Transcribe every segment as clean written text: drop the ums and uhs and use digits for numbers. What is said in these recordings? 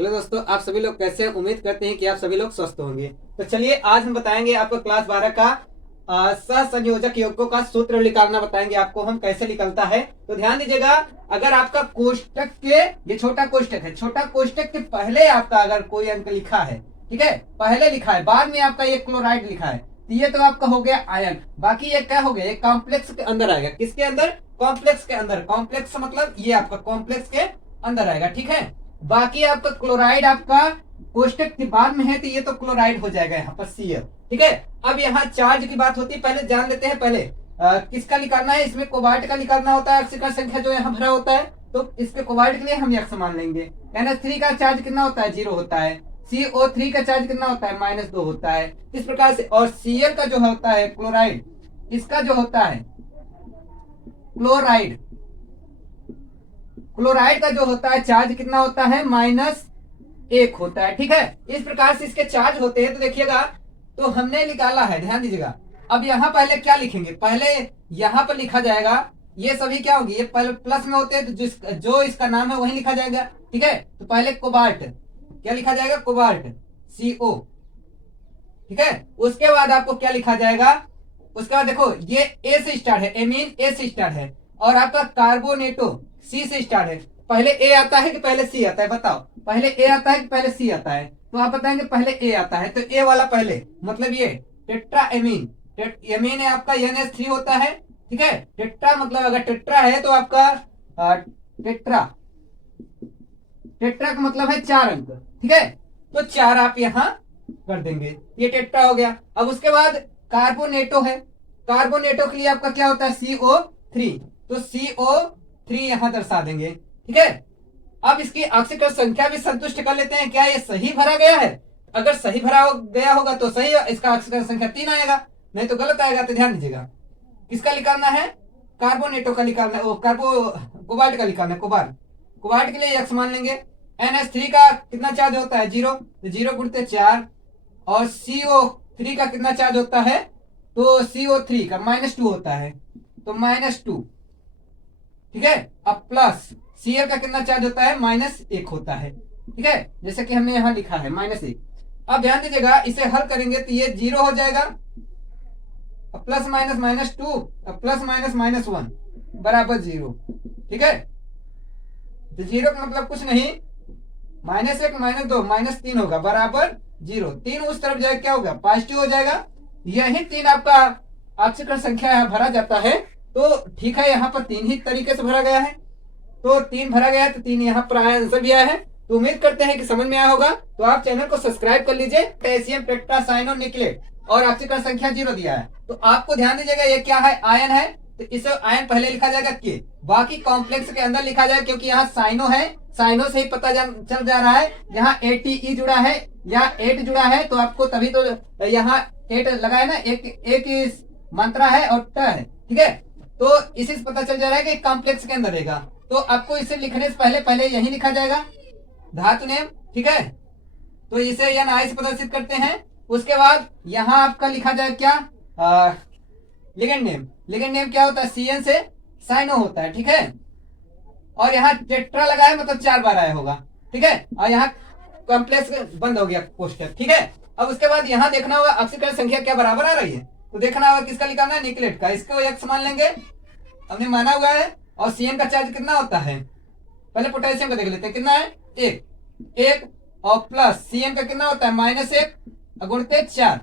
Hello दोस्तों, आप सभी लोग कैसे हैं? उम्मीद करते हैं कि आप सभी लोग स्वस्थ होंगे। तो चलिए आज हम बताएंगे आपको क्लास 12 का सहसंयोजक योगों का सूत्र निकालना बताएंगे आपको हम कैसे निकलता है। तो ध्यान दीजिएगा, अगर आपका कोष्टक के ये छोटा कोष्टक है, छोटा कोष्टक के पहले आपका अगर कोई अंक लिखा है, ठीक है, पहले लिखा है, बाद में आपका ये क्लोराइड लिखा है, तो ये तो आपका हो गया आयन। बाकी ये क्या हो गया, ये कॉम्प्लेक्स के अंदर आएगा। किसके अंदर? कॉम्प्लेक्स के अंदर। कॉम्प्लेक्स मतलब ये आपका कॉम्प्लेक्स के अंदर आएगा, ठीक है। बाकी आपका क्लोराइड आपका कोष्टक के बाद में है, तो ये तो क्लोराइड हो जाएगा यहाँ पर Cl, ठीक है। अब यहाँ चार्ज की बात होती है, पहले जान लेते हैं। पहले किसका निकालना है? इसमें कोबाल्ट का निकालना होता है, अक्षिका संख्या जो यहाँ भरा होता है, तो इसके कोबाल्ट के लिए हम x मान लेंगे। NH3 का चार्ज कितना होता है? 0 होता है। CO3 का चार्ज कितना होता है? -2 होता है। इस प्रकार से। और Cl का जो होता है क्लोराइड, इसका जो होता है क्लोराइड का जो होता है चार्ज कितना होता है? -1 होता है, ठीक है। इस प्रकार से इसके चार्ज होते हैं। तो देखिएगा, तो हमने निकाला है, ध्यान दीजिएगा। अब यहाँ पहले क्या लिखेंगे? पहले यहाँ पर लिखा जाएगा, ये सभी क्या होगी, ये पहले प्लस में होते हैं, तो जो इसका नाम है वही लिखा जाएगा, ठीक है। तो पहले कोबाल्ट क्या लिखा जाएगा? कोबाल्ट CO, ठीक है। उसके बाद आपको क्या लिखा जाएगा? उसके बाद देखो, ये A से स्टार्ट है, एमीन A से स्टार्ट है, और आपका कार्बोनेटो C से स्टार्ट है। पहले A आता है कि पहले C आता है? बताओ, पहले A आता है कि पहले C आता है? तो आप बताएंगे पहले A आता है, तो A वाला पहले, मतलब ये टेट्रा एमीन। एमीन है आपका NH3 होता है, ठीक है। टेट्रा मतलब अगर टेट्रा है तो आपका टेट्रा का मतलब है 4 अंक, ठीक है। तो 4 आप यहाँ कर देंगे, ये टेट्रा हो गया। अब उसके बाद कार्बोनेटो है, कार्बोनेटो के लिए आपका क्या होता है? CO3, तो CO3 यहां दर्शा देंगे, ठीक है। अब इसकी आक्सीकरण संख्या भी संतुष्ट कर लेते हैं, क्या ये सही भरा गया है? अगर सही भरा गया होगा तो सही, इसका आक्सीकरण संख्या 3 आएगा, नहीं तो गलत आएगा। तो ध्यान दीजिएगा, किसका निकालना है? कार्बोनेटो का निकालना है, कोबाल्ट का निकालना है। कोबाल्ट के लिए x मान लेंगे। NH3 का कितना चार्ज होता है? 0, तो 0 गुणित 4। और CO3 का कितना चार्ज होता है? तो CO3 का -2 होता है, तो -2, ठीक है। अब प्लस Cl का कितना चार्ज होता है? -1 होता है, ठीक है, जैसे कि हमने यहां लिखा है -1। अब ध्यान दीजिएगा, इसे हल करेंगे तो ये 0 हो जाएगा, अब प्लस माइनस -2, अब प्लस माइनस -1 बराबर 0, ठीक है। तो 0 का मतलब कुछ नहीं, -1 -2 -3 होगा बराबर 0। 3 उस तरफ जाएगा, क्या होगा? पॉजिटिव हो जाएगा। यही 3 आपका आक्सीकरण संख्या भरा जाता है। तो ठीक है, यहाँ पर 3 ही तरीके से भरा गया है, तो 3 भरा गया है, तो 3 यहाँ पर आंसर भी आया है। तो उम्मीद करते हैं कि समझ में आया होगा। तो आप चैनल को सब्सक्राइब कर लीजिए। पोटेशियम टेट्रासाइनोनिक्लेट और आक्सीकरण संख्या 0 दिया है, तो आपको ध्यान दीजिएगा, ये क्या है? आयन है, तो इसे आयन पहले लिखा जाएगा के, बाकी कॉम्प्लेक्स के अंदर लिखा जाए, क्योंकि यहाँ साइनो है, साइनो से ही पता चल जा रहा है। यहाँ ATE जुड़ा है या 8 जुड़ा है, तो आपको तभी तो यहाँ 8 लगा है ना, एक मात्रा है और ट है, ठीक है। तो इसी से पता चल जा रहा है कि कॉम्प्लेक्स के अंदर रहेगा। तो आपको इसे लिखने से पहले यही लिखा जाएगा, धातु नेम, ठीक है। तो इसे NI से प्रदर्शित करते हैं। उसके बाद यहाँ आपका लिखा जाए क्या? Ligand name. लिगेंड नेम क्या होता है? CN से साइनो होता है, ठीक है। और यहाँ टेट्रा लगा है, मतलब 4 बार आया होगा, ठीक है। और यहाँ कॉम्प्लेक्स बंद हो गया पोस्टर, ठीक है। अब उसके बाद यहाँ देखना होगा आक्सीकरण संख्या क्या बराबर आ रही है, तो देखना होगा किसका निकालना है? निकलेट का। इसको x मान लेंगे, हमने माना हुआ है। और CN का चार्ज कितना होता है? पहले पोटेशियम का देख लेते हैं, कितना है? 1 और प्लस CN का कितना होता है? -1 गुणित 4,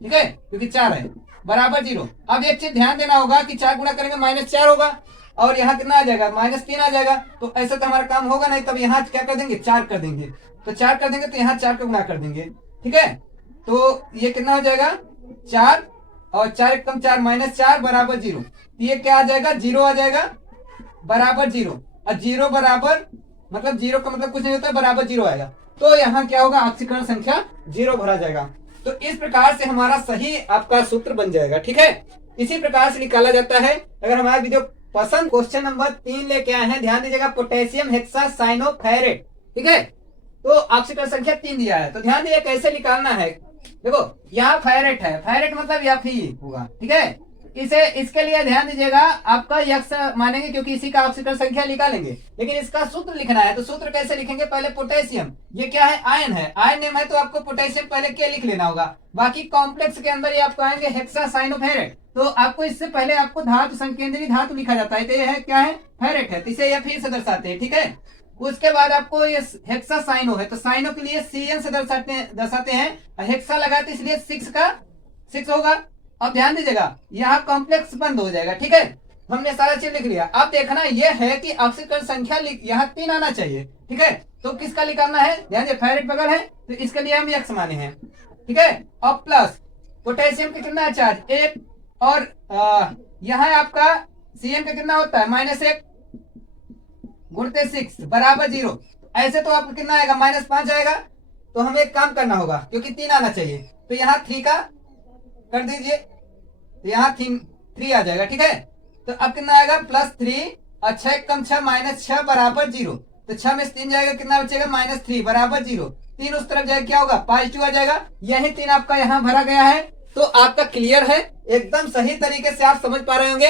ठीक है, क्योंकि 4 है, बराबर 0। अब एक चीज ध्यान देना होगा कि 4 गुणा करेंगे -4 होगा, और यहाँ कितना आ जाएगा? -3 आ जाएगा। तो ऐसा तो हमारा काम होगा नहीं, तब यहाँ क्या कर देंगे? 4 कर देंगे। तो 4 कर देंगे, तो यहाँ 4 का गुणा कर देंगे, ठीक है। तो ये कितना हो जाएगा? 4 और 4 एकम 4 -4 बराबर 0। ये क्या आ जाएगा? 0 आ जाएगा, बराबर 0। और 0 बराबर मतलब 0 का मतलब कुछ नहीं होता, बराबर 0 आएगा। तो यहाँ क्या होगा? आक्सीकरण संख्या 0 भरा जाएगा। तो इस प्रकार से हमारा सही आपका सूत्र बन जाएगा, ठीक है। इसी प्रकार से निकाला जाता है। अगर हमारा वीडियो पसंद, क्वेश्चन नंबर 3 लेके आए हैं, ध्यान दीजिएगा, पोटेशियम हेक्सासाइनोफेरेट, ठीक है। तो आक्सीकरण संख्या 3 दिया है, तो ध्यान दीजिए कैसे निकालना है। देखो यहाँ फेरेट है, फेरेट मतलब Fe होगा, ठीक है। इसे इसके लिए ध्यान दीजिएगा, आपका यक्स मानेंगे क्योंकि इसी का ऑक्सीकरण संख्या निकालेंगे, लेकिन इसका सूत्र लिखना है। तो सूत्र कैसे लिखेंगे, पहले पोटेशियम, ये क्या है, आयन है, आयन नेम है, तो आपको पोटेशियम पहले क्या लिख लेना होगा। बाकी कॉम्प्लेक्स के अंदर ये आपको आएंगे हेक्सासाइनोफेरेट, तो आपको इससे पहले आपको धातु संकेंद्रीय धातु लिखा जाता है, तो ये है क्या है, फेरेट है, तो इसे ये फिर से दर्शाते हैं, ठीक है। उसके बाद आपको ये हेक्सासाइनो है, तो साइनो के लिए CN से दर्शाते हैं, हेक्सा लगाते इसलिए 6 का 6 होगा। अब ध्यान दीजिएगा, यहाँ कॉम्प्लेक्स बंद हो जाएगा, ठीक है। हमने सारा चीज लिख लिया। अब देखना यह है कि ऑक्सीकरण संख्या यहाँ 3 आना चाहिए, ठीक है। तो किसका निकालना है, ध्यान दीजिए, फेरेट बगल है तो इसके लिए हम यक्स माने हैं, ठीक है। अब प्लस पोटेशियम का कितना है, चार्ज 1, और यहाँ आपका CN का कितना होता है, -1 गुणते 6 बराबर 0। ऐसे तो आपको कितना आएगा, -5 आएगा। तो हमें एक काम करना होगा, क्योंकि 3 आना चाहिए, तो यहाँ 3 का कर दीजिए, तो यहाँ 3 आ जाएगा, ठीक है। तो अब कितना आएगा, +3 और 6 कम 6 -6 बराबर 0। तो 6 में से 3 जाएगा, कितना बचेगा, -3 बराबर 0। 3 उस तरफ जाएगा, क्या होगा, पॉजिटिव आ जाएगा। यही 3 आपका यहाँ भरा गया है। तो आपका क्लियर है, एकदम सही तरीके से आप समझ पा रहे होंगे।